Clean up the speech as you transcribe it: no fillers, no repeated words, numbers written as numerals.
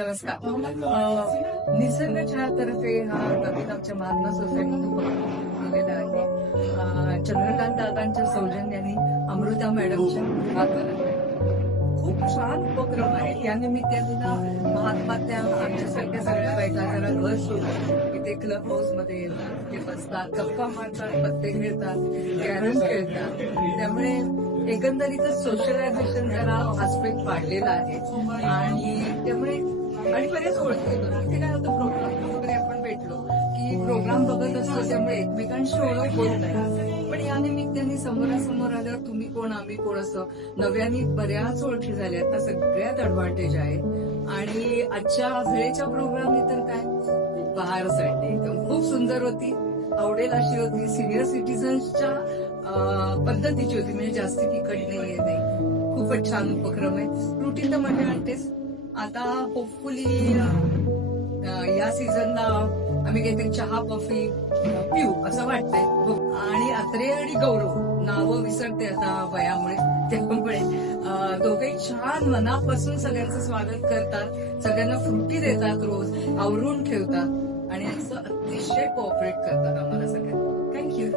नमस्कार. निसर्ग चहातर्फे हा नवीन आमच्या महात्मा सोसायटीत उपक्रम केलेला आहे. चंद्रकांत दादांच्या सौजन्याने अमृता मॅडमच्या हाताने खूप छान उपक्रम आहे. या निमित्ताने ना महात्मा त्या आमच्यासारख्या सगळ्या बायका जरा घर सोडून इथे क्लब हाऊस मध्ये येतात, ते बसतात, गप्पा मारतात, पत्ते खेळतात, कॅरम खेळतात. त्यामुळे एकंदरीतच सोशलायझेशन जरा आस्पेक्ट वाढलेला आहे आणि त्यामुळे आणि बरेच ओळखी येतो. इथे काय होतं, प्रोग्राम वगैरे आपण भेटलो की प्रोग्राम बघत असतो, त्यामुळे एकमेकांशी ओळख होत नाही. पण या निमित्ताने समोरासमोर आल्यावर तुम्ही कोण आम्ही कोण असं नव्याने बऱ्याच ओळखी झाल्या. त्या सगळ्यात ऍडव्हान्टेज आहे. आणि आजच्या वेळेच्या प्रोग्रामनी तर काय बहारच आहे, एकदम खूप सुंदर होती, आवडेल अशी होती. सिनियर सिटीजन्सच्या पद्धतीची होती, म्हणजे जास्ती तिखट नाही. खूपच छान उपक्रम आहे. रुटीन तर मजा आणतेच. आता होपफुली या सीझनला आम्ही काहीतरी चहा कॉफी पिऊ असं वाटतंय. आणि अत्रे आणि गौरव नावं विसरते आता वयामुळे, त्यामुळे दोघे छान मनापासून सगळ्यांचं स्वागत करतात, सगळ्यांना फ्रुटी देतात, रोज आवरून ठेवतात आणि असं अतिशय कोऑपरेट करतात आम्हाला सगळ्यांना. थँक्यू.